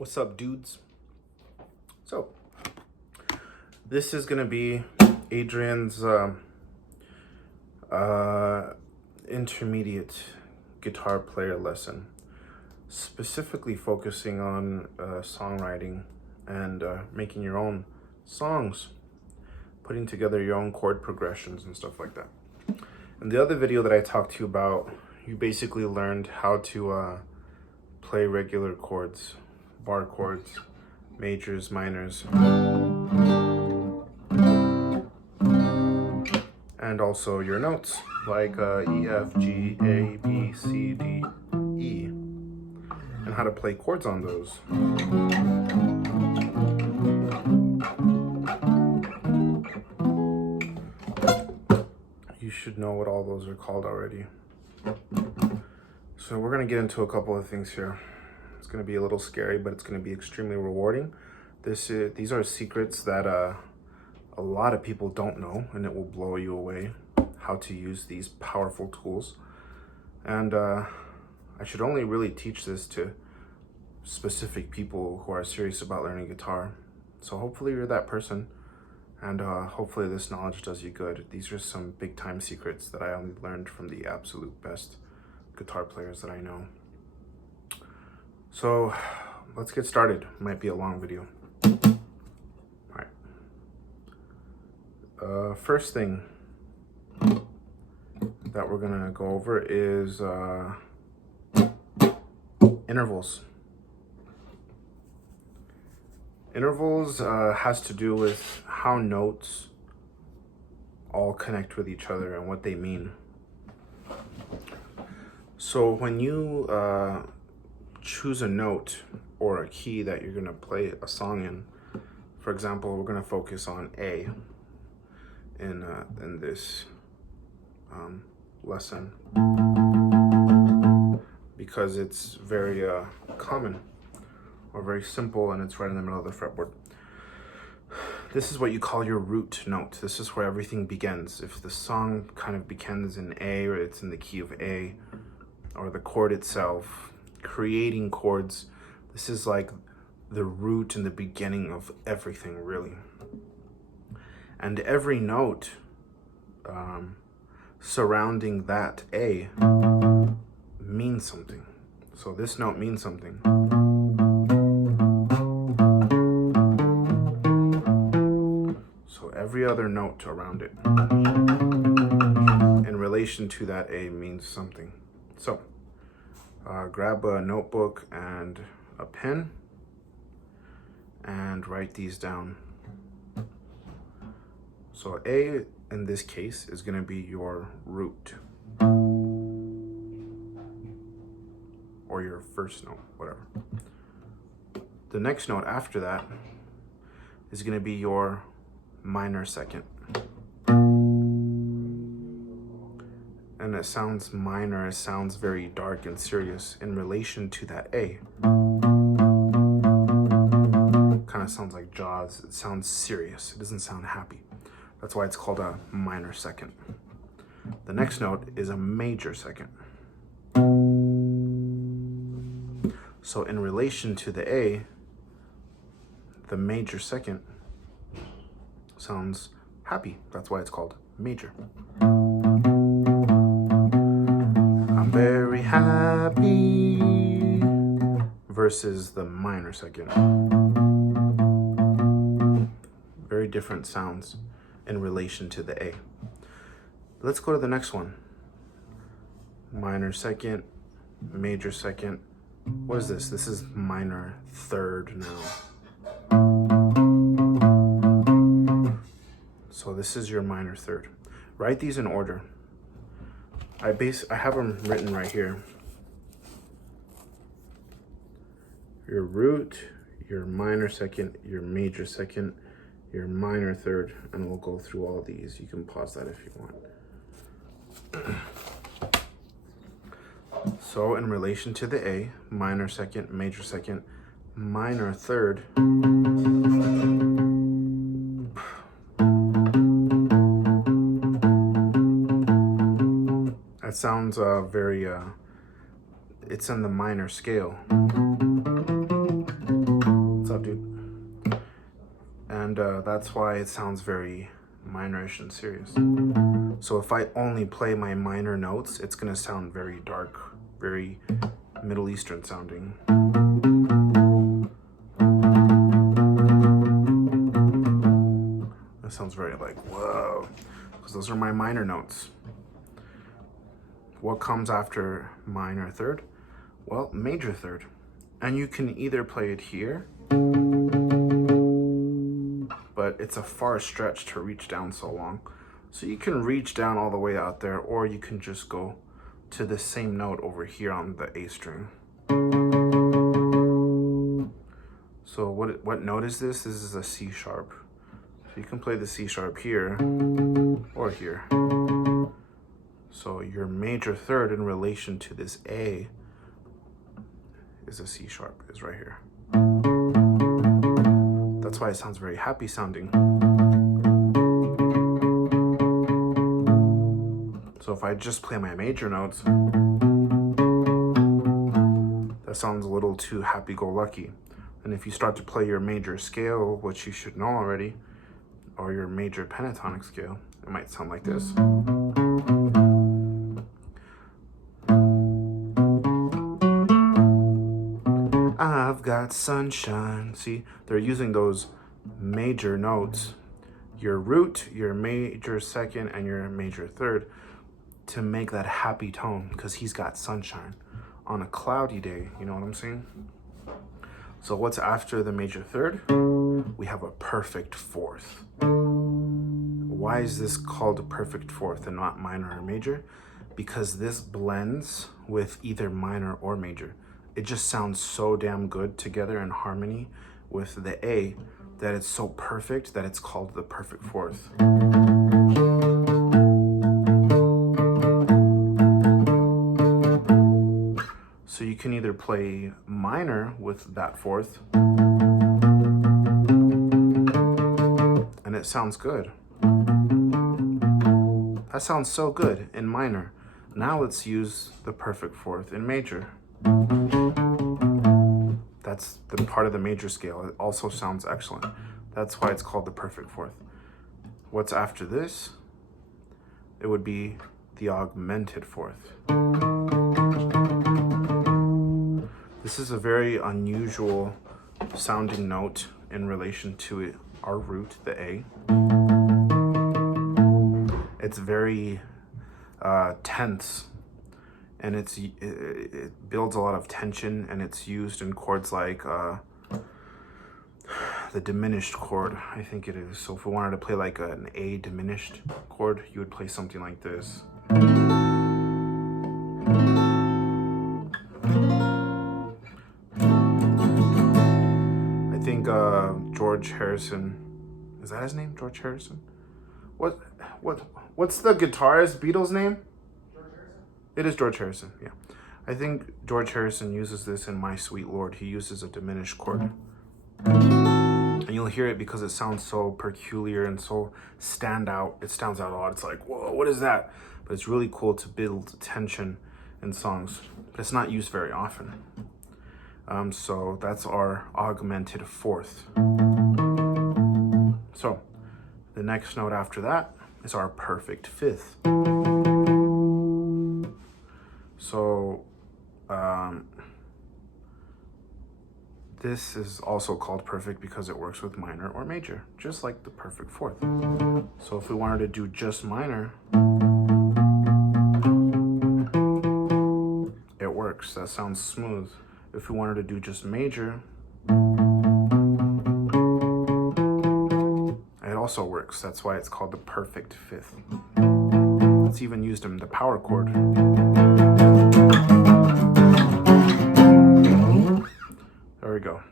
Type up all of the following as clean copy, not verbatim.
What's up, dudes? So, this is gonna be Adrian's intermediate guitar player lesson, specifically focusing on songwriting and making your own songs, putting together your own chord progressions and stuff like that. In the other video that I talked to you about, you basically learned how to play regular chords, bar chords, majors, minors, and also your notes like E, F, G, A, B, C, D, E, and how to play chords on those. You should know what all those are called already. So we're gonna get into a couple of things here. It's gonna be a little scary, but it's gonna be extremely rewarding. These are secrets that a lot of people don't know, and it will blow you away how to use these powerful tools. And I should only really teach this to specific people who are serious about learning guitar. So hopefully you're that person, and hopefully this knowledge does you good. These are some big time secrets that I only learned from the absolute best guitar players that I know. So let's get started. Might be a long video. All right. First thing that we're gonna go over is intervals. Intervals has to do with how notes all connect with each other and what they mean. So when you choose a note or a key that you're gonna play a song in, for example, we're gonna focus on A in this lesson because it's very common or very simple, and it's right in the middle of the fretboard. This is what you call your root note. This is where everything begins. If the song kind of begins in A, or it's in the key of A, or the chord itself, creating chords, this is like the root and the beginning of everything, really. And every note surrounding that A means something. So this note means something. So every other note around it in relation to that A means something. So grab a notebook and a pen and write these down. So A in this case is going to be your root or your first note, whatever. The next note after that is going to be your minor second. And it sounds minor, it sounds very dark and serious in relation to that A. Kind of sounds like Jaws. It sounds serious. It doesn't sound happy. That's why it's called a minor second. The next note is a major second. So in relation to the A, the major second sounds happy. That's why it's called major. I'm very happy versus the minor second. Very different sounds in relation to the A. Let's go to the next one. Minor second, major second. What is this? This is minor third now. So this is your minor third. Write these in order. I have them written right here. Your root, your minor second, your major second, your minor third, and we'll go through all these. You can pause that if you want. So in relation to the A, minor second, major second, minor third, that sounds very, it's in the minor scale. And that's why it sounds very minorish and serious. So if I only play my minor notes, it's gonna sound very dark, very Middle Eastern sounding. That sounds very like, whoa, because those are my minor notes. What comes after minor third? Well, major third. And you can either play it here, but it's a far stretch to reach down so long. So you can reach down all the way out there, or you can just go to the same note over here on the A string. So what note is this? This is a C sharp. So you can play the C sharp here or here. So your major third in relation to this A is a C sharp, is right here. That's why it sounds very happy sounding. So if I just play my major notes, that sounds a little too happy-go-lucky. And if you start to play your major scale, which you should know already, or your major pentatonic scale, it might sound like this. I've got sunshine. See, they're using those major notes, your root, your major second, and your major third, to make that happy tone, because he's got sunshine on a cloudy day. You know what I'm saying? So what's after the major third? We have a perfect fourth. Why is this called a perfect fourth and not minor or major? Because this blends with either minor or major. It just sounds so damn good together in harmony with the A that it's so perfect that it's called the perfect fourth. So you can either play minor with that fourth, and it sounds good. That sounds so good in minor. Now let's use the perfect fourth in major. That's the part of the major scale. It also sounds excellent. That's why it's called the perfect fourth. What's after this? It would be the augmented fourth. This is a very unusual sounding note in relation to our root, the A. It's very tense, and it builds a lot of tension, and it's used in chords like the diminished chord, I think it is. So if we wanted to play like an A diminished chord, you would play something like this. I think George Harrison, is that his name? George Harrison? What's the guitarist Beatles name? George Harrison? It is George Harrison, yeah. I think George Harrison uses this in My Sweet Lord. He uses a diminished chord. And you'll hear it because it sounds so peculiar and so stand out. It stands out a lot. It's like, whoa, what is that? But it's really cool to build tension in songs. But it's not used very often. So that's our augmented fourth. So the next note after that is our perfect fifth. So this is also called perfect because it works with minor or major, just like the perfect fourth. So if we wanted to do just minor, it works. That sounds smooth. If we wanted to do just major, it also works. That's why it's called the perfect fifth. It's even used in the power chord. There we go.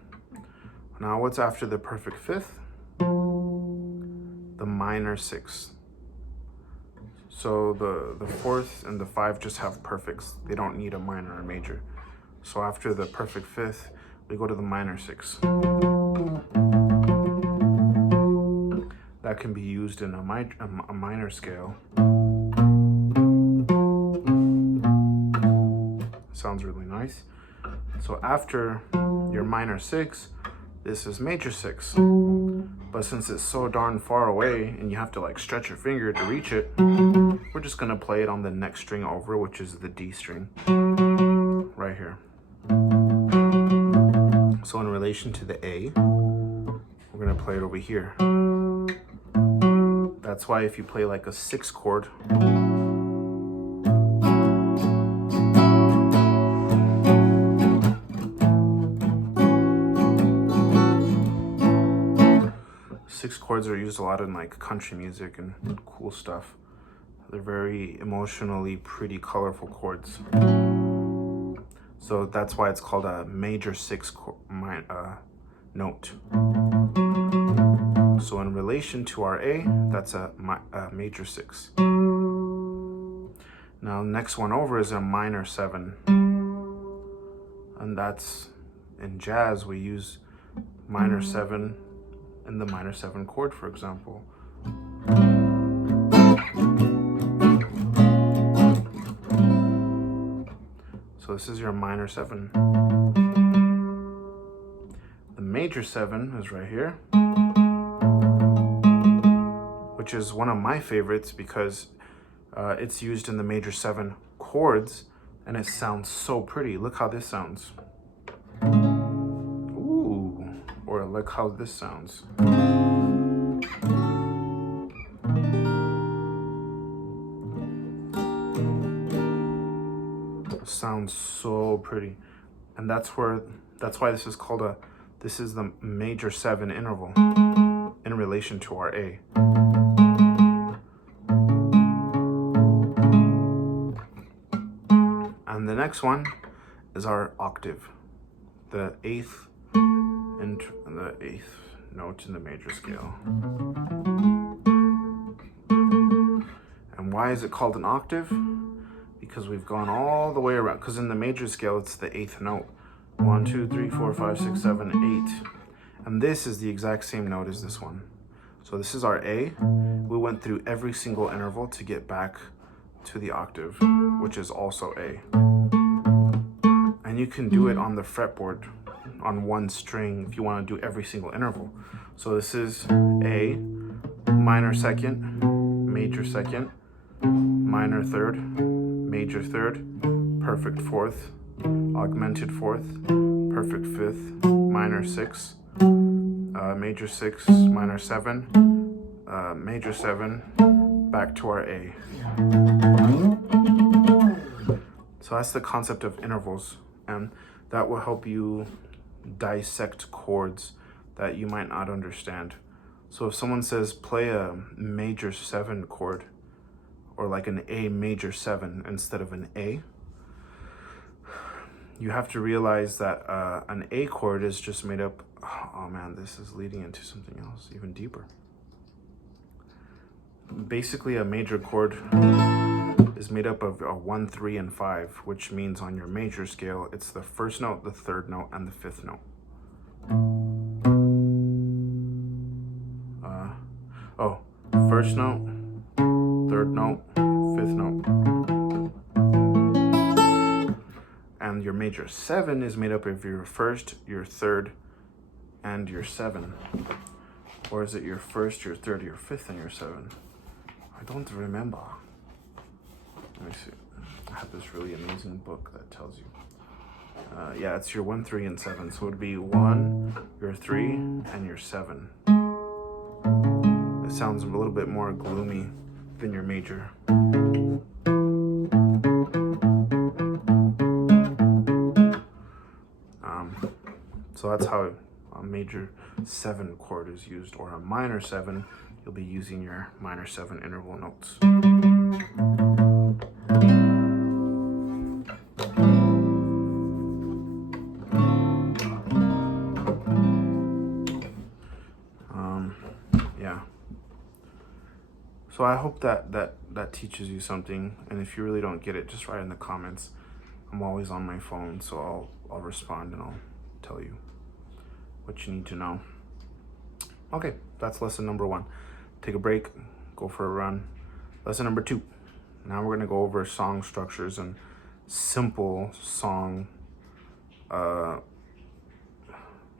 Now what's after the perfect fifth? The minor sixth. So the fourth and the five just have perfects. They don't need a minor or major. So after the perfect fifth, we go to the minor sixth. That can be used in a minor scale. Sounds really nice. So after your minor six, this is major 6. But since it's so darn far away and you have to like stretch your finger to reach it, we're just gonna play it on the next string over, which is the D string, right here. So in relation to the A, we're gonna play it over here. That's why if you play like a 6 chord, chords are used a lot in like country music and cool stuff. They're very emotionally pretty, colorful chords. So that's why it's called a major 6 note. So in relation to our A, that's a major 6. Now next one over is a minor 7. And that's, in jazz, we use minor 7 in the minor 7 chord, for example. So this is your minor 7. The major 7 is right here, which is one of my favorites because it's used in the major 7 chords and it sounds so pretty. Look how this sounds. Ooh, or look how this sounds. Sounds so pretty. And that's why this is called this is the major 7 interval in relation to our A. And the next one is our octave, the 8th note in the major scale. And why is it called an octave? Because we've gone all the way around. Because in the major scale, it's the 8th note. 1, 2, 3, 4, 5, 6, 7, 8. And this is the exact same note as this one. So this is our A. We went through every single interval to get back to the octave, which is also A. And you can do it on the fretboard on one string if you want to do every single interval. So this is A, minor 2nd, major 2nd, minor 3rd, major 3rd, perfect 4th, augmented 4th, perfect 5th, minor 6, major 6, minor 7, major 7, back to our A. So that's the concept of intervals, and that will help you dissect chords that you might not understand. So if someone says play a major 7 chord, or like an A major 7 instead of an A, you have to realize that an A chord is just made up, oh man, this is leading into something else even deeper. Basically a major chord is made up of a 1, 3, and 5, which means on your major scale, it's the 1st note, the 3rd note, and the 5th note. First note, 3rd note, 5th note. And your major 7 is made up of your 1st, your 3rd, and your 7. Or is it your 1st, your 3rd, your 5th, and your 7? I don't remember. Let me see. I have this really amazing book that tells you. Yeah, it's your 1, 3, and 7. So it would be 1, your 3, and your 7. It sounds a little bit more gloomy than your major. So that's how a major 7 chord is used, or a minor 7, you'll be using your minor 7 interval notes. Yeah. So I hope that teaches you something, and if you really don't get it, just write in the comments. I'm always on my phone, so I'll respond and I'll tell you what you need to know. Okay, that's lesson number 1. Take a break, go for a run. Lesson number 2. Now we're gonna go over song structures and simple song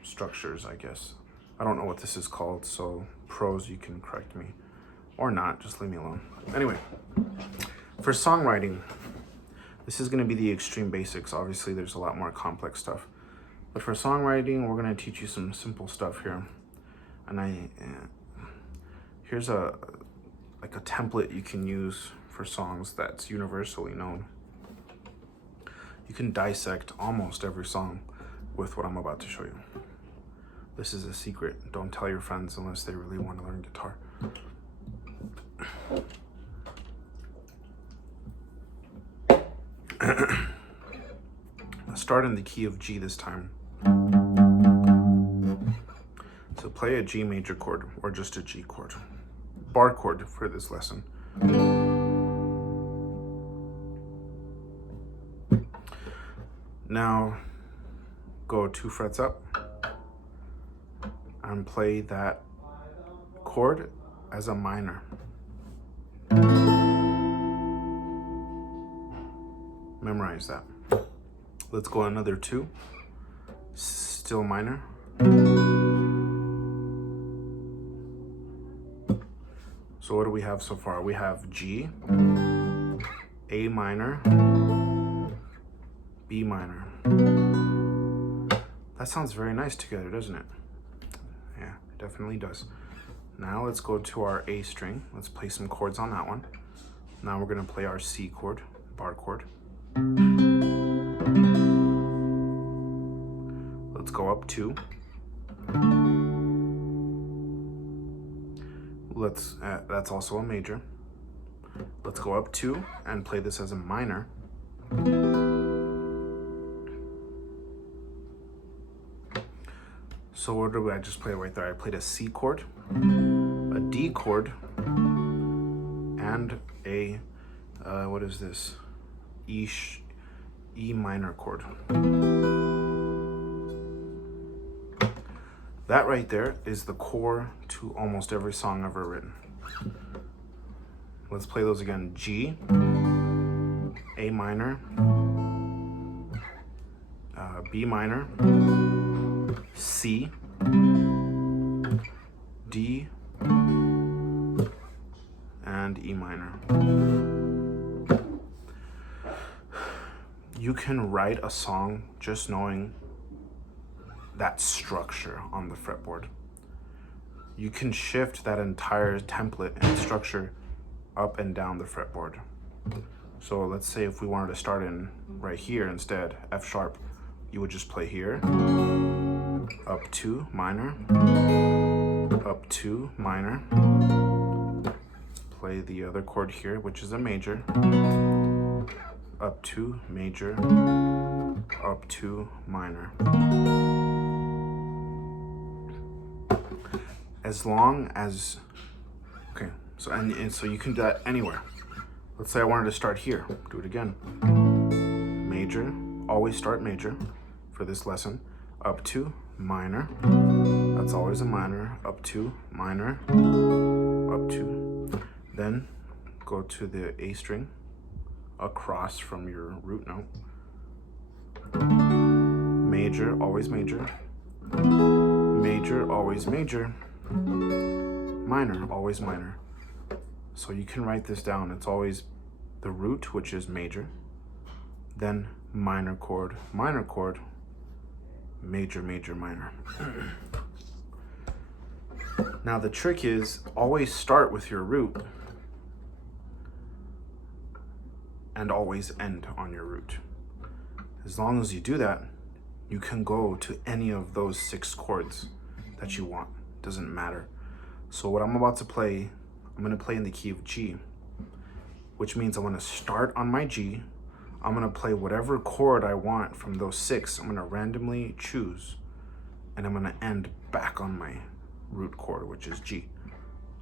structures, I guess. I don't know what this is called, so pros, you can correct me. Or not, just leave me alone. Anyway, for songwriting, this is gonna be the extreme basics. Obviously, there's a lot more complex stuff. But for songwriting, we're gonna teach you some simple stuff here. And here's a template you can use for songs that's universally known. You can dissect almost every song with what I'm about to show you. This is a secret. Don't tell your friends unless they really want to learn guitar. Let's start in the key of G this time. So play a G major chord or just a G chord. Bar chord for this lesson. Now go 2 frets up and play that chord as a minor. Memorize that. Let's go another 2, still minor. So what do we have so far? We have G, A minor, B minor. That sounds very nice together, doesn't it? Yeah, it definitely does. Now let's go to our A string. Let's play some chords on that one. Now we're gonna play our C chord, bar chord. Let's go up 2. That's also a major. Let's go up 2 and play this as a minor. So what did I just play right there? I played a C chord, a D chord, and a, what is this? E minor chord. That right there is the core to almost every song ever written. Let's play those again. G, A minor, B minor, C, D, and E minor. You can write a song just knowing that structure on the fretboard. You can shift that entire template and structure up and down the fretboard. So let's say if we wanted to start in right here instead, F sharp, you would just play here, up 2 minor, up 2 minor, play the other chord here, which is a major, up 2 major, up 2 minor. As long as, okay, so and so you can do that anywhere. Let's say I wanted to start here. Do it again. Major, always start major for this lesson. Up 2 minor, that's always a minor. Up 2 minor, up 2. Then go to the A string across from your root note. Major, always major. Major, always major. Minor, always minor. So you can write this down. It's always the root, which is major, then minor chord, major, major, minor. Now the trick is always start with your root and always end on your root. As long as you do that, you can go to any of those 6 chords that you want. Doesn't matter. So what I'm about to play, I'm gonna play in the key of G, which means I'm gonna start on my G. I'm gonna play whatever chord I want from those 6. I'm gonna randomly choose, and I'm gonna end back on my root chord, which is G.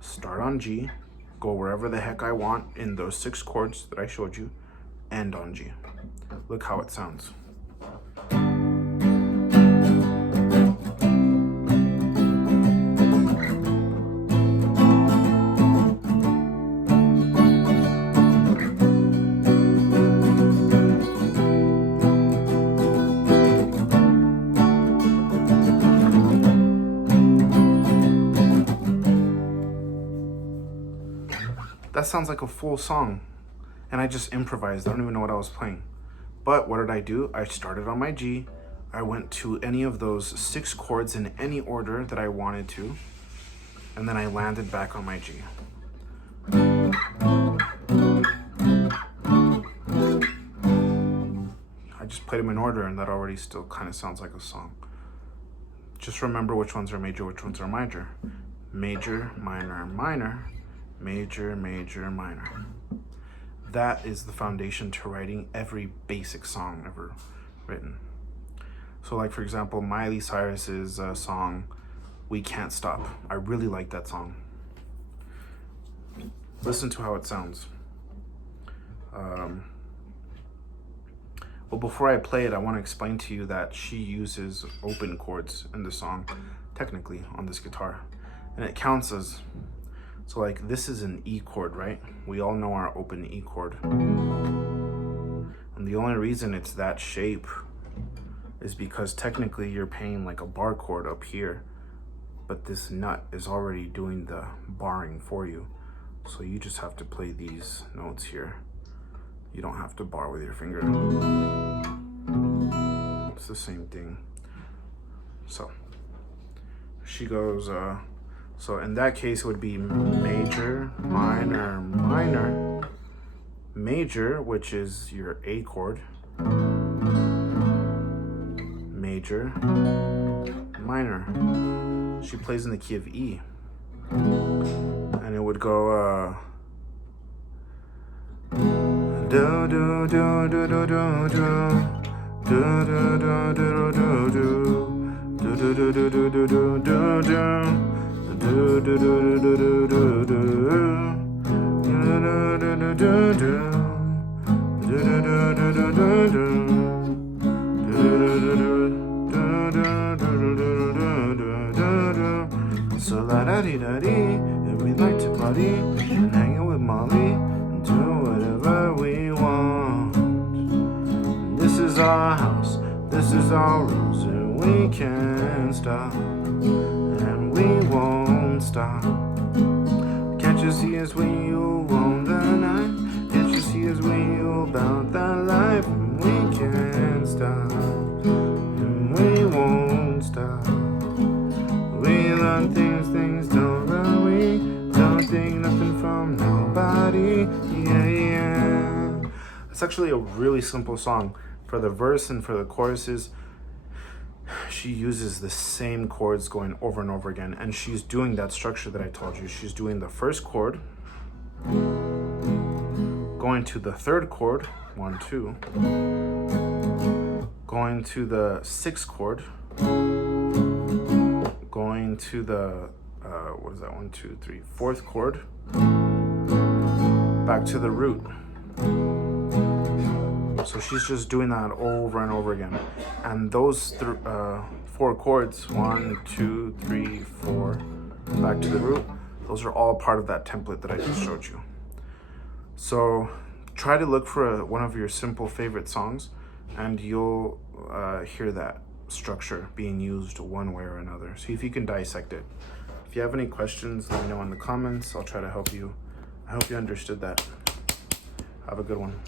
Start on G, go wherever the heck I want in those 6 chords that I showed you, end on G. Look how it sounds. that sounds like a full song. And I just improvised. I don't even know what I was playing. But what did I do? I started on my G. I went to any of those 6 chords in any order that I wanted to. And then I landed back on my G. I just played them in order, and that already still kind of sounds like a song. Just remember which ones are major, which ones are minor. Major, minor, minor, major, major, minor. That is the foundation to writing every basic song ever written. So like, for example, Miley Cyrus's song, We Can't Stop. I really like that song. Listen to how it sounds. Well, before I play it, I want to explain to you that she uses open chords in the song, technically, on this guitar. And it counts as, so like this is an E chord, right? We all know our open E chord. And the only reason it's that shape is because technically you're playing like a bar chord up here, but this nut is already doing the barring for you. So you just have to play these notes here. You don't have to bar with your finger. It's the same thing. So she goes, so in that case it would be major, minor, minor, major, which is your A chord, major, minor. She plays in the key of E. And it would go, do do do do do do do do do do do do do do do do do do do so la da dee da dee, and we like to party and hang out with Molly and do whatever we want. This is our house, this is our rules, and we can't stop, and we won't stop. Can't you see as we own the night? Can't you see as we about that life? And we can't stop, and we won't stop. We learn things don't run. We don't think nothing from nobody. Yeah, yeah. It's actually a really simple song. For the verse and for the choruses, she uses the same chords going over and over again, and she's doing that structure that I told you. She's doing the first chord, going to the third chord, 1, 2, going to the 6th chord, going to the what is that, 1, 2, 3, 4th chord, back to the root. So she's just doing that over and over again. And those 4 chords, 1, 2, 3, 4, back to the root, those are all part of that template that I just showed you. So try to look for one of your simple favorite songs, and you'll hear that structure being used one way or another. See if you can dissect it. If you have any questions, let me know in the comments. I'll try to help you. I hope you understood that. Have a good one.